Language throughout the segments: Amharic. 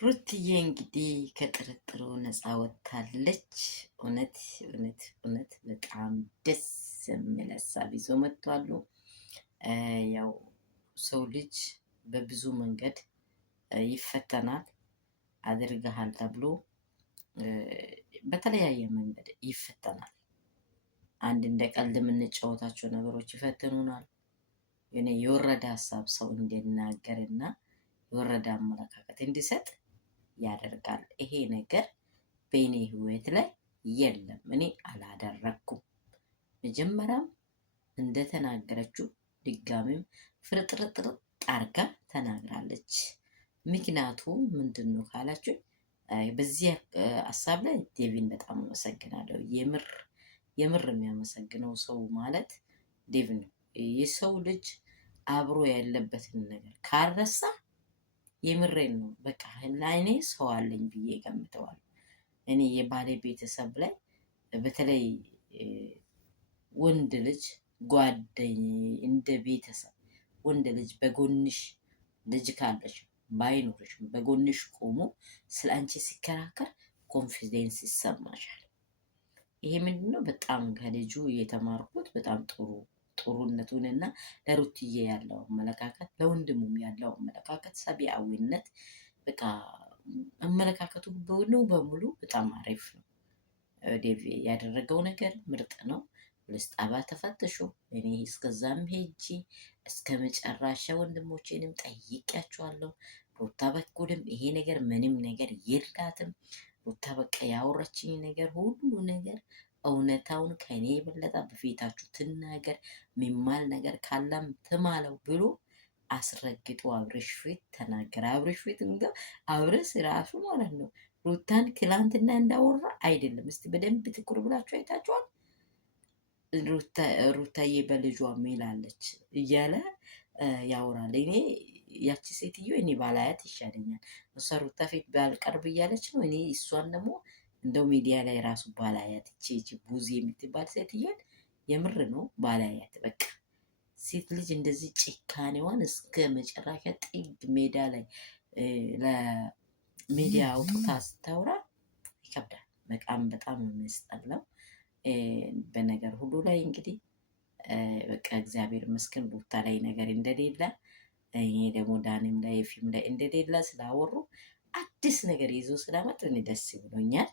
ሩትዬ እንግዲህ ከጥርጥሩ ነፃ ወጥታለች። እውነት እውነት እውነት በጣም ደስ የሚል ሀሳብ ይዞ መጥቷሉ። ያው ሰው ልጅ በብዙ መንገድ ይፈተናል። አድርገሃል ተብሎ በተለያየ መንገድ ይፈተናል። አንድ እንደ ቀልድ የምንጫወታቸው ነገሮች ይፈትኑናል። እኔ የወረደ ሀሳብ ሰው እንዲናገርና የወረደ አመለካከት እንዲሰጥ ያደርጋል። ይሄ ነገር በእኔ ህይወት ላይ የለም። እኔ አላደረኩም። መጀመሪያም እንደተናገረችው ድጋሚም ፍርጥርጥር አርጋ ተናግራለች። ምክንያቱ ምንድን ነው ካላችሁ በዚህ ሀሳብ ላይ ዴቪን በጣም አመሰግናለሁ። የምር የሚያመሰግነው ሰው ማለት ዴቭ ነው። የሰው ልጅ አብሮ ያለበትን ነገር ካረሳ የምሬን ነው። በቃ ለእኔ ሰው አለኝ ብዬ ገምተዋል። እኔ የባሌ ቤተሰብ ላይ በተለይ ወንድ ልጅ ጓደኝ እንደ ቤተሰብ ወንድ ልጅ በጎንሽ ልጅ ካለሽ ባይኖርሽም በጎንሽ ቆሞ ስለ አንቺ ሲከራከር ኮንፊደንስ ይሰማሻል። ይሄ ምንድነው? በጣም ከልጁ የተማርኩት በጣም ጥሩነቱንና ለሩትዬ ያለው አመለካከት ለወንድሙም ያለው አመለካከት ሰብአዊነት በቃ አመለካከቱ በሙሉ በጣም አሪፍ ነው። ዴቭ ያደረገው ነገር ምርጥ ነው። ፖሊስ ጣቢያ ተፈትሾ እኔ እስከዛም ሄጂ እስከ መጨረሻ ወንድሞቼንም ጠይቄያቸዋለሁ። ሩታ በኩልም ይሄ ነገር ምንም ነገር የላትም። ሩታ በቃ ያወራችኝ ነገር ሁሉ ነገር እውነታውን ከኔ የበለጠ በፊታችሁ ትናገር፣ ሚማል ነገር ካለም ትማለው ብሎ አስረግጦ አብርሽ ፊት ተናገረ። አብርሽ ፊት እንግዲህ አብርሽ ራሱ ማለት ነው ሩታን ትላንትና እንዳወራ አይደለም። እስቲ በደንብ ትኩር ብላችሁ አይታችኋል። ሩታዬ በልጇ ሚላለች እያለ ያወራል። እኔ ያቺ ሴትዮ እኔ ባላያት ይሻለኛል። እሷ ሩታ ፊት ባልቀርብ እያለች ነው። እኔ እሷን ደግሞ እንደው ሚዲያ ላይ ራሱ ባላያት እቺ ቡዚ የምትባል ሴትዮን የምር ነው ባላያት። በቃ ሴት ልጅ እንደዚህ ጭካኔዋን እስከ መጨረሻ ጥግ ሜዳ ላይ ለሚዲያ አውጥታ ስታወራ ይከብዳል። በጣም የሚያስጠላው በነገር ሁሉ ላይ እንግዲህ በቃ እግዚአብሔር ይመስገን ሩታ ላይ ነገር እንደሌለ ይሄ ደግሞ ዳንም ላይ ፊልም ላይ እንደሌለ ስላወሩ አዲስ ነገር ይዞ ስለመጡ እኔ ደስ ብሎኛል።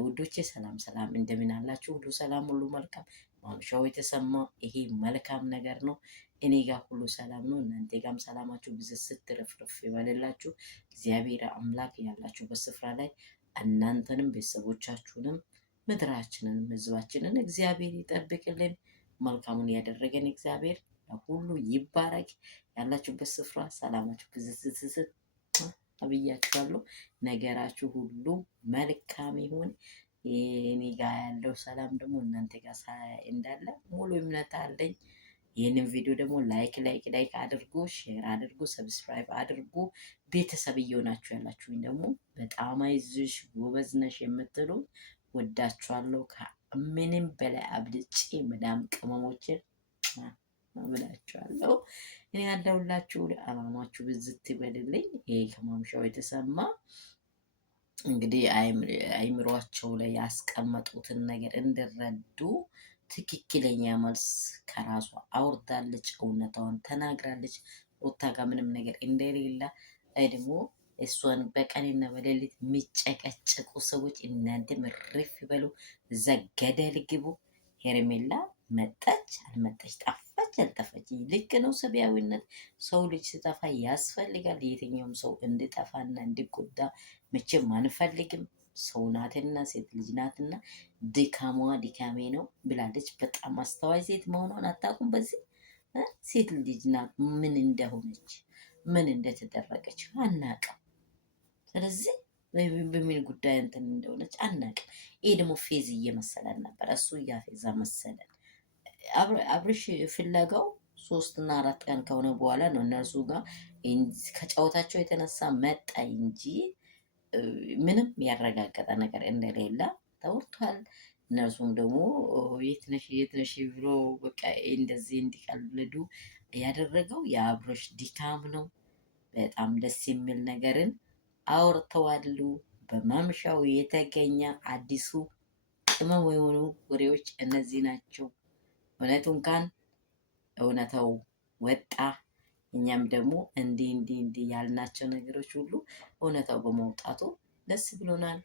ውዶቼ ሰላም ሰላም፣ እንደምን አላችሁ? ሁሉ ሰላም፣ ሁሉ መልካም። ማምሻው የተሰማው ይሄ መልካም ነገር ነው። እኔ ጋር ሁሉ ሰላም ነው። እናንተ ጋርም ሰላማችሁ ብዝት ስትረፍርፍ ይበልላችሁ። እግዚአብሔር አምላክ ያላችሁበት ስፍራ ላይ እናንተንም ቤተሰቦቻችሁንም ምድራችንንም ህዝባችንን እግዚአብሔር ይጠብቅልን። መልካሙን ያደረገን እግዚአብሔር ሁሉ ይባረክ። ያላችሁበት ስፍራ ሰላማችሁ ብዝት አብያችኋለሁ። ነገራችሁ ሁሉ መልካም ይሁን። እኔ ጋር ያለው ሰላም ደግሞ እናንተ ጋር እንዳለ ሙሉ እምነት አለኝ። ይህንን ቪዲዮ ደግሞ ላይክ አድርጉ፣ ሼር አድርጉ፣ ሰብስክራይብ አድርጉ። ቤተሰብ እየሆናችሁ ያላችሁኝ ደግሞ በጣም አይዞሽ ጎበዝ ነሽ የምትሉ ወዳችኋለሁ። ከምንም በላይ አብልጬ መዳም ቅመሞችን ብላችኋለሁ። እኔ ያለሁላችሁ አማማችሁ ብዝት ይበልልኝ። ይሄ ከማምሻው የተሰማ እንግዲህ አይምሯቸው ላይ ያስቀመጡትን ነገር እንዲረዱ ትክክለኛ መልስ ከራሷ አውርዳለች። እውነታውን ተናግራለች። ሩታ ጋር ምንም ነገር እንደሌለ ደግሞ እሷን በቀንና በሌሊት የሚጨቀጨቁ ሰዎች እናንተ ምርፍ ይበሉ፣ እዛ ገደል ግቡ። ሄርሜላ መጣች አልመጣች፣ ጠፋች አልጠፋች፣ ልክ ነው። ሰብአዊነት ሰው ልጅ ሲጠፋ ያስፈልጋል። የትኛውም ሰው እንዲጠፋና እንዲጎዳ መቼም አንፈልግም። ሰው ናትና ሴት ልጅ ናትና ድካሟ ድካሜ ነው ብላለች። በጣም አስተዋይ ሴት መሆኗን አታውቁም። በዚህ ሴት ልጅ ናት። ምን እንደሆነች ምን እንደተደረገች አናውቅም። ስለዚህ በምን ጉዳይ እንትን እንደሆነች አናውቅም። ይሄ ደግሞ ፌዝ እየመሰለን ነበር። እሱ እያፌዛ መሰለን። አብርሽ ፍለጋው 3 እና 4 ቀን ከሆነ በኋላ ነው እነርሱ ጋር ከጨዋታቸው የተነሳ መጣ እንጂ ምንም ያረጋገጠ ነገር እንደሌለ ተወርቷል። እነርሱም ደግሞ የት ነሽ ብሎ በቃ እንደዚህ እንዲቀልዱ ያደረገው የአብርሽ ድካም ነው። በጣም ደስ የሚል ነገርን አውርተዋሉ። በማምሻው የተገኘ አዲሱ ቅመም የሆኑ ወሬዎች እነዚህ ናቸው። እውነቱ እንኳን እውነታው ወጣ። እኛም ደግሞ እንዲህ ያልናቸው ነገሮች ሁሉ እውነታው በመውጣቱ ደስ ብሎናል።